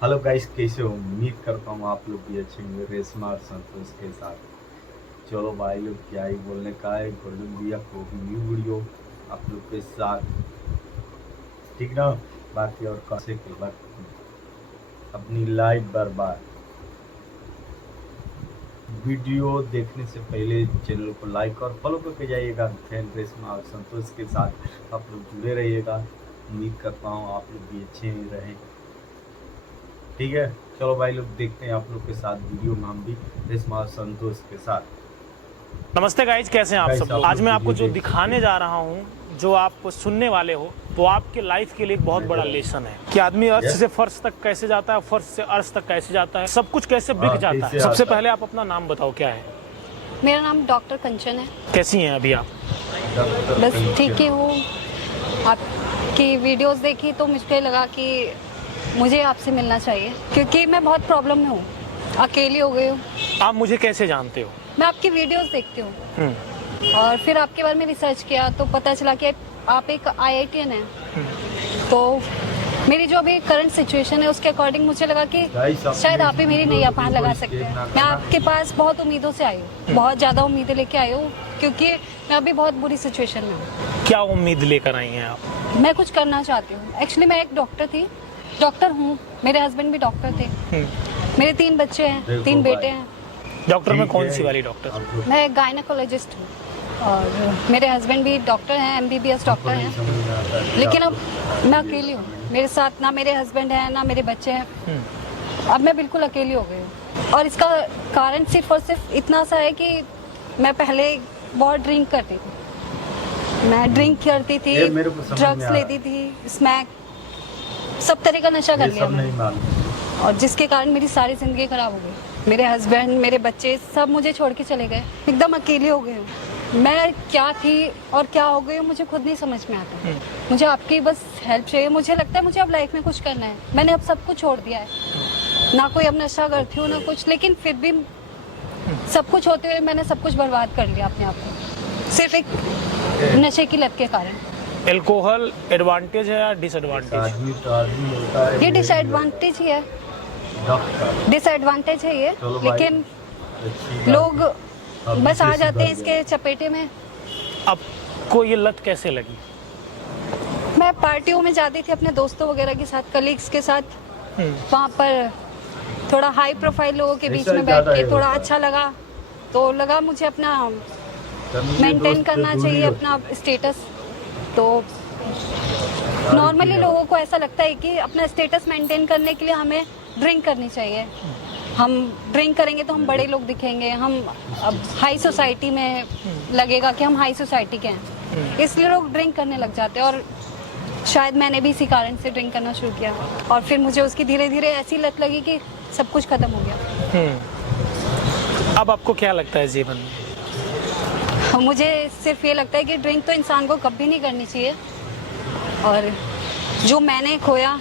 Hello guys, कैसे हो? उम्मीद करता हूँ आप लोग भी अच्छे होंगे। रेशमा और संतोष के साथ चलो भाई लोग, क्या ही बोलने का है। गोल्डन भैया को न्यू वीडियो आप लोग के साथ, ठीक ना? बाकी और कैसे के बाद अपनी लाइफ बर्बाद। वीडियो देखने से पहले चैनल को लाइक और फॉलो करके जाइएगा। फैन रेशमा और संतोष के साथ आप लोग जुड़े रहिएगा। उम्मीद करता हूँ आप लोग भी अच्छे रहें, ठीक है। चलो भाई लोग, देखते हैं आप लोग के साथ वीडियो में हम भी रेशमा और संतोष के साथ। नमस्ते गाइज, कैसे हैं आप सब लोग। आज मैं आपको जो दिखाने जा रहा हूँ, जो आप सुनने वाले हो, वो आपके लाइफ के लिए एक बहुत बड़ा लेसन है कि आदमी अर्श से फर्श तक कैसे जाता है, फर्श से अर्श तक कैसे जाता है, सब कुछ कैसे बिक जाता है। सबसे पहले आप अपना नाम बताओ, क्या है? मेरा नाम डॉक्टर कंचन है। कैसी हैं अभी आप? बस ठीक ही हूँ। आपकी वीडियोस देखी तो मुझे लगा कि मुझे आपसे मिलना चाहिए, क्योंकि मैं बहुत प्रॉब्लम में हूँ, अकेली हो गई हूँ। आप मुझे कैसे जानते हो? मैं आपकी वीडियोस देखती हूँ और फिर आपके बारे में रिसर्च किया तो पता चला कि आप एक IITian हैं। तो मेरी जो अभी करंट सिचुएशन है उसके अकॉर्डिंग मुझे लगा कि शायद आप ही मेरी नैया पार लगा सकते हैं। मैं आपके पास बहुत उम्मीदों से आई हूँ, बहुत ज़्यादा उम्मीदें लेके आई हूँ, क्योंकि मैं अभी बहुत बुरी सिचुएशन में हूँ। क्या उम्मीद लेकर आई हैं आप? मैं कुछ करना चाहती हूँ। एक्चुअली मैं एक डॉक्टर हूँ। मेरे हस्बैंड भी डॉक्टर थे। मेरे 3 बच्चे हैं, 3 बेटे हैं। डॉक्टर में कौन सी वाली डॉक्टर? मैं गायनेकोलॉजिस्ट हूँ और मेरे हस्बैंड भी डॉक्टर हैं, MBBS डॉक्टर हैं। लेकिन अब मैं अकेली हूँ। मेरे साथ ना मेरे हस्बैंड हैं ना मेरे बच्चे हैं। अब मैं बिल्कुल अकेली हो गई हूँ और इसका कारण सिर्फ और सिर्फ इतना सा है कि मैं पहले बहुत ड्रिंक करती थी। मैं ड्रिंक करती थी, ड्रग्स लेती थी, स्मैक, सब तरह का नशा कर लिया मैंने, और जिसके कारण मेरी सारी जिंदगी खराब हो गई। मेरे हस्बैंड, मेरे बच्चे सब मुझे छोड़ के चले गए। एकदम अकेली हो गई हूँ। मैं क्या थी और क्या हो गई हूँ मुझे खुद नहीं समझ में आता। मुझे आपकी बस हेल्प चाहिए। मुझे लगता है मुझे अब लाइफ में कुछ करना है। मैंने अब सब कुछ छोड़ दिया है, ना कोई अब नशा करती हूँ ना कुछ, लेकिन फिर भी सब कुछ होते हुए मैंने सब कुछ बर्बाद कर लिया अपने आप को, सिर्फ एक नशे की लत के कारण। एल्कोहल एडवांटेज है या डिसएडवांटेज? ये डिसएडवांटेज ही है, डिसएडवांटेज है ये। लेकिन लोग बस आ जाते हैं इसके चपेटे में। आपको ये लत कैसे लगी? मैं पार्टियों में जाती थी अपने दोस्तों वगैरह के साथ, कलीग्स के साथ। वहाँ पर थोड़ा हाई प्रोफाइल लोगों के बीच में बैठ के थोड़ा अच्छा लगा, तो लगा मुझे अपना मेंटेन करना चाहिए, अपना स्टेटस। तो नॉर्मली लोगों को ऐसा लगता है कि अपना स्टेटस मेंटेन करने के लिए हमें ड्रिंक करनी चाहिए। हम ड्रिंक करेंगे तो हम बड़े लोग दिखेंगे, हम अब हाई सोसाइटी में लगेगा कि हम हाई सोसाइटी के हैं, इसलिए लोग ड्रिंक करने लग जाते हैं। और शायद मैंने भी इसी कारण से ड्रिंक करना शुरू किया और फिर मुझे उसकी धीरे धीरे ऐसी लत लगी कि सब कुछ खत्म हो गया। अब आपको क्या लगता है जीवन में? मुझे सिर्फ ये लगता है कि ड्रिंक तो इंसान को कभी नहीं करनी चाहिए, और जो मैंने खोया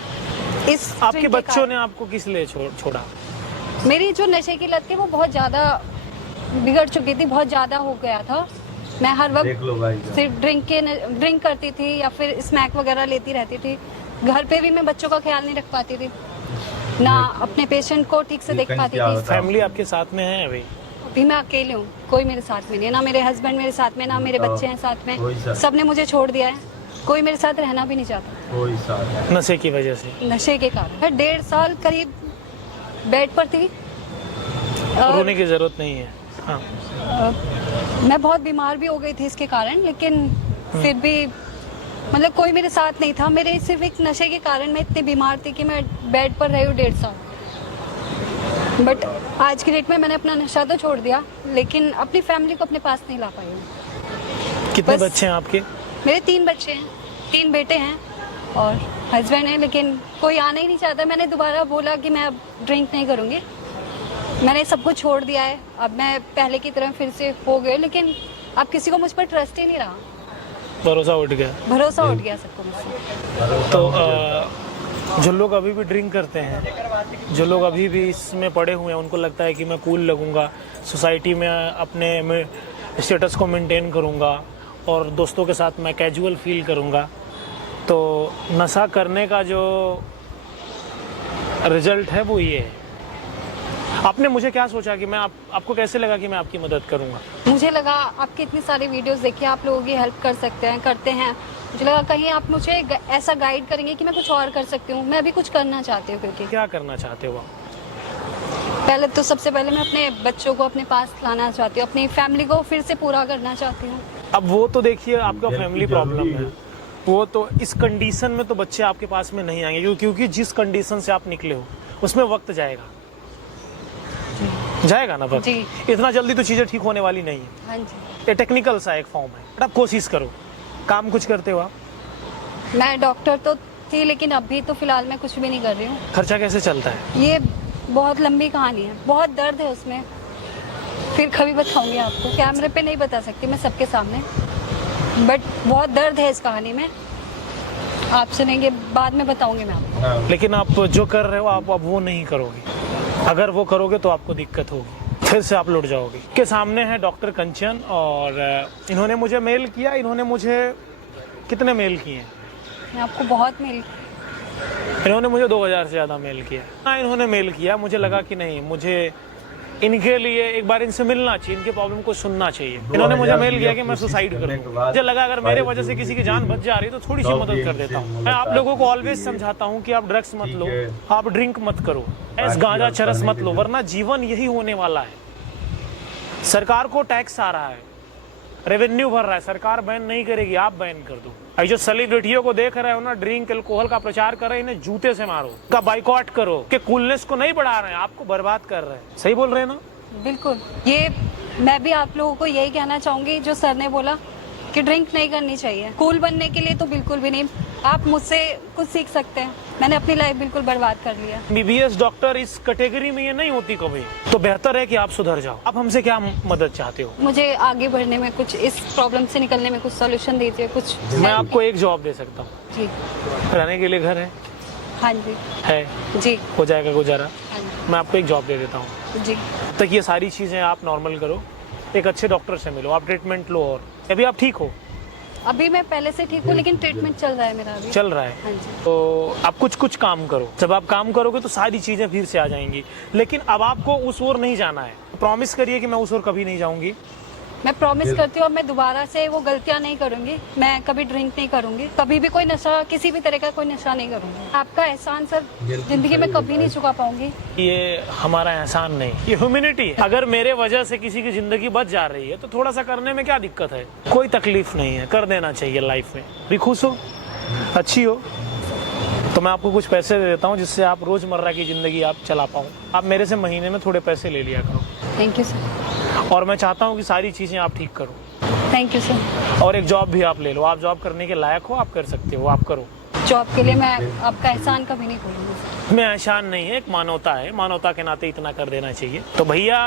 इस आपके बच्चों ने आपको किस लिए छोड़ा? मेरी जो नशे की लत थी वो बहुत ज़्यादा बिगड़ चुकी थी, बहुत ज़्यादा हो गया था। मैं हर वक्त सिर्फ ड्रिंक करती थी या फिर स्मैक वगैरह लेती रहती थी। घर पे भी मैं बच्चों का ख्याल नहीं रख पाती थी, ना अपने पेशेंट को ठीक से देख पाती थी। फैमिली आपके साथ में है अभी? अभी मैं अकेली हूँ, कोई मेरे साथ में नहीं है। ना मेरे हस्बैंड मेरे साथ में, ना मेरे बच्चे हैं साथ में, सब ने मुझे छोड़ दिया है। कोई मेरे साथ रहना भी नहीं चाहता, नशे की वजह से, नशे के कारण। मैं 1.5 साल करीब बेड पर थी। रोने की जरूरत नहीं है। हाँ। मैं बहुत बीमार भी हो गई थी इसके कारण, लेकिन फिर भी मतलब कोई मेरे साथ नहीं था। मेरे सिर्फ एक नशे के कारण मैं इतनी बीमार थी कि मैं बेड पर रही हूँ 1.5 साल। बट आज की डेट में मैंने अपना नशा तो छोड़ दिया, लेकिन अपनी फैमिली को अपने पास नहीं ला पाई हूँ। कितने बच्चे हैं आपके? मेरे 3 बच्चे हैं, 3 बेटे हैं और हस्बैंड है, लेकिन कोई आना ही नहीं चाहता। मैंने दोबारा बोला कि मैं अब ड्रिंक नहीं करूँगी, मैंने सब कुछ छोड़ दिया है। अब मैं पहले की तरह फिर से हो गए, लेकिन अब किसी को मुझ पर ट्रस्ट ही नहीं रहा। भरोसा उठ गया सबको मुझसे। तो जो लोग अभी भी ड्रिंक करते हैं, जो लोग अभी भी इसमें पड़े हुए हैं, उनको लगता है कि मैं कूल लगूंगा, सोसाइटी में अपने स्टेटस को मेंटेन करूंगा और दोस्तों के साथ मैं कैजुअल फील करूंगा। तो नशा करने का जो रिजल्ट है वो ये है। आपने मुझे क्या सोचा कि मैं आपको कैसे लगा कि मैं आपकी मदद करूंगा? मुझे लगा आपकी इतनी सारी वीडियोस देखी, आप लोगों की हेल्प कर सकते हैं, करते हैं। मुझे लगा कहीं आप मुझे ऐसा गाइड करेंगे कि मैं कुछ और कर सकती हूँ। मैं अभी कुछ करना चाहती हूँ, क्योंकि क्या करना चाहते हो आप? पहले तो सबसे पहले मैं अपने बच्चों को अपने पास लाना चाहती हूँ, अपनी फैमिली को फिर से पूरा करना चाहती हूँ। अब वो तो देखिए आपका हेल्प फैमिली की प्रॉब्लम जरूरी है, है। वो तो इस कंडीशन में तो बच्चे आपके पास में नहीं आएंगे, क्योंकि जिस कंडीशन से आप निकले हो उसमें वक्त जाएगा ना वक्त। जी। इतना जल्दी तो चीज़ें ठीक होने वाली नहीं है। हाँ जी। ये टेक्निकल सा एक फॉर्म है, बट आप कोशिश करो। काम कुछ करते हो आप? मैं डॉक्टर तो थी, लेकिन अभी तो फिलहाल मैं कुछ भी नहीं कर रही हूँ। खर्चा कैसे चलता है? ये बहुत लंबी कहानी है, बहुत दर्द है उसमें, फिर कभी बताऊंगी आपको। कैमरे पे नहीं बता सकती मैं सबके सामने, बट बहुत दर्द है इस कहानी में। आप सुनेंगे, बाद में बताऊंगी मैं आपको। हाँ। लेकिन आप जो कर रहे हो आप अब वो नहीं करोगे। अगर वो करोगे तो आपको दिक्कत होगी, फिर से आप लुट जाओगे। के सामने है डॉक्टर कंचन, और इन्होंने मुझे मेल किया। इन्होंने मुझे कितने मेल किए हैं? मैं आपको बहुत मिल इन्होंने मुझे 2000 से ज़्यादा मेल किया। हाँ, इन्होंने मेल किया। मुझे लगा कि नहीं, मुझे इनके लिए एक बार इनसे मिलना चाहिए, इनके प्रॉब्लम को सुनना चाहिए। इन्होंने मुझे मेल किया कि मैं सुसाइड करूँ। मुझे लगा अगर मेरे वजह से किसी की जान बच जा रही है तो थोड़ी सी मदद कर देता हूँ। मैं आप लोगों को ऑलवेज समझाता हूँ कि आप ड्रग्स मत लो, आप ड्रिंक मत करो, ऐस गांजा चरस मत लो, वरना जीवन यही होने वाला है। सरकार को टैक्स आ रहा है, रेवेन्यू भर रहा है, सरकार बैन नहीं करेगी, आप बैन कर दो। जो सेलिब्रिटियों को देख रहे हो ना, ड्रिंक अल्कोहल का प्रचार कर रहे हैं, इन्हें जूते से मारो, का बाइकआउट करो। कि कूलनेस को नहीं बढ़ा रहे हैं, आपको बर्बाद कर रहे हैं। सही बोल रहे हैं ना? बिल्कुल। ये मैं भी आप लोगों को यही कहना चाहूंगी, जो सर ने बोला कि ड्रिंक नहीं करनी चाहिए। कूल बनने के लिए तो बिल्कुल भी नहीं। आप मुझसे कुछ सीख सकते हैं। मैंने अपनी लाइफ बिल्कुल बर्बाद कर लिया। MBBS डॉक्टर इस कैटेगरी में ये नहीं होती कभी, तो बेहतर है कि आप सुधर जाओ। आप हमसे क्या मदद चाहते हो? मुझे आगे बढ़ने में कुछ, इस प्रॉब्लम से निकलने में कुछ सॉल्यूशन दीजिए, कुछ। मैं आपको एक जॉब दे सकता हूँ। जी। रहने के लिए घर है? हाँ जी। है। जी। हो जाएगा गुजारा। हाँ जी। मैं आपको एक जॉब दे देता हूँ। जी। तक ये सारी चीज़ें आप नॉर्मल करो, एक अच्छे डॉक्टर से मिलो, आप ट्रीटमेंट लो, और अभी आप ठीक हो? अभी मैं पहले से ठीक हूँ, लेकिन ट्रीटमेंट चल रहा है मेरा अभी। चल रहा है। हाँ जी। तो आप कुछ काम करो। जब आप काम करोगे तो सारी चीज़ें फिर से आ जाएंगी। लेकिन अब आपको उस ओर नहीं जाना है। प्रॉमिस करिए कि मैं उस ओर कभी नहीं जाऊंगी। मैं प्रॉमिस करती हूँ, अब मैं दोबारा से वो गलतियाँ नहीं करूँगी। मैं कभी ड्रिंक नहीं करूँगी, कभी भी कोई नशा, किसी भी तरह का कोई नशा नहीं करूँगी। आपका एहसान सर जिंदगी में कभी नहीं चुका पाऊंगी। ये हमारा एहसान नहीं, ये ह्यूमैनिटी है। अगर मेरे वजह से किसी की जिंदगी बच जा रही है तो थोड़ा सा करने में क्या दिक्कत है? कोई तकलीफ नहीं है, कर देना चाहिए लाइफ में। भी खुश हो, अच्छी हो, तो मैं आपको कुछ पैसे दे देता हूँ, जिससे आप रोजमर्रा की जिंदगी आप चला पाओ। आप मेरे से महीने में थोड़े पैसे ले लिया करो। Thank you sir. और मैं चाहता हूँ कि सारी चीज़ें आप ठीक करो। Thank you sir. और एक जॉब भी आप ले लो। आप जॉब करने के लायक हो, आप कर सकते हो, आप करो। जॉब के लिए मैं आपका एहसान कभी नहीं भूलूंगी। में एहसान नहीं है, एक मानवता है, मानवता के नाते इतना कर देना चाहिए। तो भैया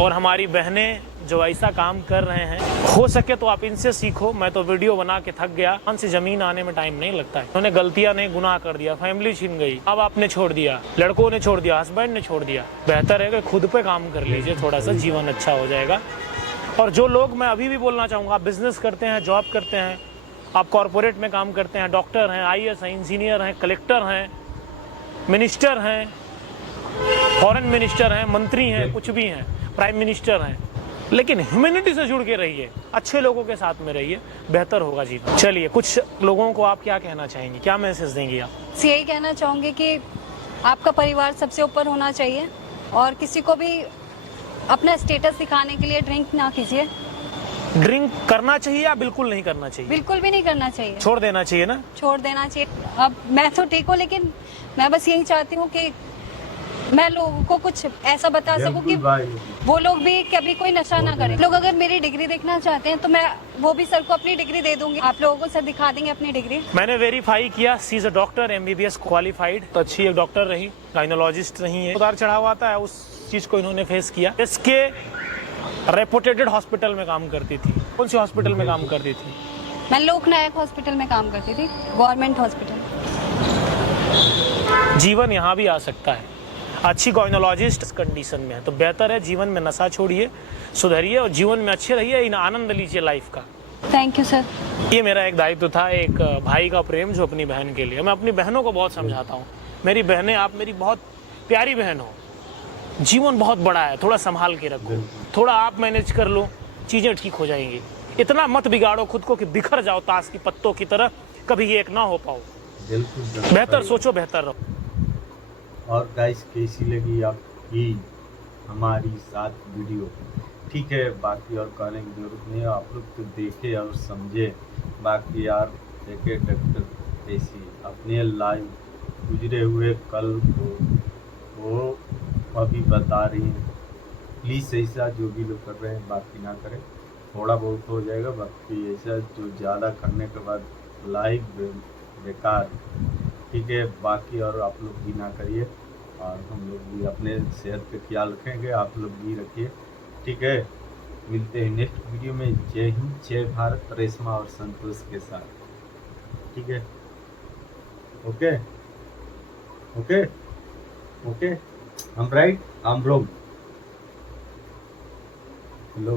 और हमारी बहनें जो ऐसा काम कर रहे हैं, हो सके तो आप इनसे सीखो। मैं तो वीडियो बना के थक गया, मान से जमीन आने में टाइम नहीं लगता है। उन्होंने गलतियां नहीं, गुनाह कर दिया, फैमिली छीन गई, अब आपने छोड़ दिया, लड़कों ने छोड़ दिया, हस्बैंड ने छोड़ दिया। बेहतर है कि खुद पे काम कर लीजिए, थोड़ा सा जीवन अच्छा हो जाएगा। और जो लोग, मैं अभी भी बोलना चाहूँगा, आप बिजनेस करते हैं, जॉब करते हैं, आप कॉरपोरेट में काम करते हैं, डॉक्टर हैं, IAS हैं, इंजीनियर हैं, कलेक्टर हैं, मिनिस्टर हैं, फॉरेन मिनिस्टर हैं, मंत्री हैं, कुछ भी हैं, प्राइम मिनिस्टर हैं, लेकिन ह्यूमैनिटी से जुड़ के रहिए, अच्छे लोगों के साथ में रहिए, बेहतर होगा जीवन। चलिए, कुछ लोगों को आप क्या कहना चाहेंगे, क्या मैसेज देंगे आप? यही कहना चाहूँगी कि आपका परिवार सबसे ऊपर होना चाहिए, और किसी को भी अपना स्टेटस दिखाने के लिए ड्रिंक ना कीजिए। ड्रिंक करना चाहिए या बिल्कुल नहीं करना चाहिए? बिल्कुल भी नहीं करना चाहिए। छोड़ देना चाहिए ना? छोड़ देना चाहिए। अब मैं तो ठीक हूँ, लेकिन मैं बस यही चाहती हूँ कि मैं लोगों को कुछ ऐसा बता सकूं कि वो लोग भी कभी कोई नशा ना करें। लोग अगर मेरी डिग्री देखना चाहते हैं तो मैं वो भी सर को अपनी डिग्री दे दूंगी। आप लोगों को सर दिखा देंगे अपनी डिग्री। मैंने वेरीफाई किया, she is a doctor, MBBS qualified, तो अच्छी एक डॉक्टर रही, गाइनोलॉजिस्ट नहीं है। उतार चढ़ाव आता है, उस चीज को इन्होंने फेस किया। इसके रेपुटेटेड हॉस्पिटल में काम करती थी। कौन सी हॉस्पिटल में काम करती थी? मैं लोकनायक हॉस्पिटल में काम करती थी, गवर्नमेंट हॉस्पिटल। जीवन यहाँ भी आ सकता है। अच्छी गाइनोलॉजिस्ट कंडीशन में है, तो बेहतर है जीवन में नशा छोड़िए, सुधरिए और जीवन में अच्छे रहिए, इन आनंद लीजिए लाइफ का। Thank you sir. ये मेरा एक दायित्व था, एक भाई का प्रेम जो अपनी बहन के लिए। मैं अपनी बहनों को बहुत समझाता हूँ मेरी बहनें, आप मेरी बहुत प्यारी बहन हो। जीवन बहुत बड़ा है, थोड़ा संभाल के रखो, थोड़ा आप मैनेज कर लो, चीज़ें ठीक हो जाएंगी। इतना मत बिगाड़ो खुद को कि बिखर जाओ ताश की पत्तों की तरह, कभी ये एक ना हो पाओ। बिल्कुल बेहतर सोचो, बेहतर रहो। और गाइस कैसी लगी आपकी हमारी साथ वीडियो? ठीक है, बाकी और कहने की जरूरत नहीं है, आप लोग तो देखे और समझे। बाकी यार देखे डॉक्टर ऐसी अपने लाइव गुजरे हुए कल को वो अभी बता रही हैं। प्लीज़ ऐसा जो भी लोग कर रहे हैं बाकी ना करें, थोड़ा बहुत हो जाएगा, बाकी ऐसा जो ज़्यादा करने के बाद लाइव बेकार। ठीक है, बाकी और आप लोग भी ना करिए, और हम लोग भी अपने सेहत पे ख्याल रखेंगे, आप लोग भी रखिए। ठीक है, मिलते हैं नेक्स्ट वीडियो में। जय हिंद, जय भारत, रेशमा और संतोष के साथ। ठीक है, okay okay okay, I'm right, I'm wrong. Hello.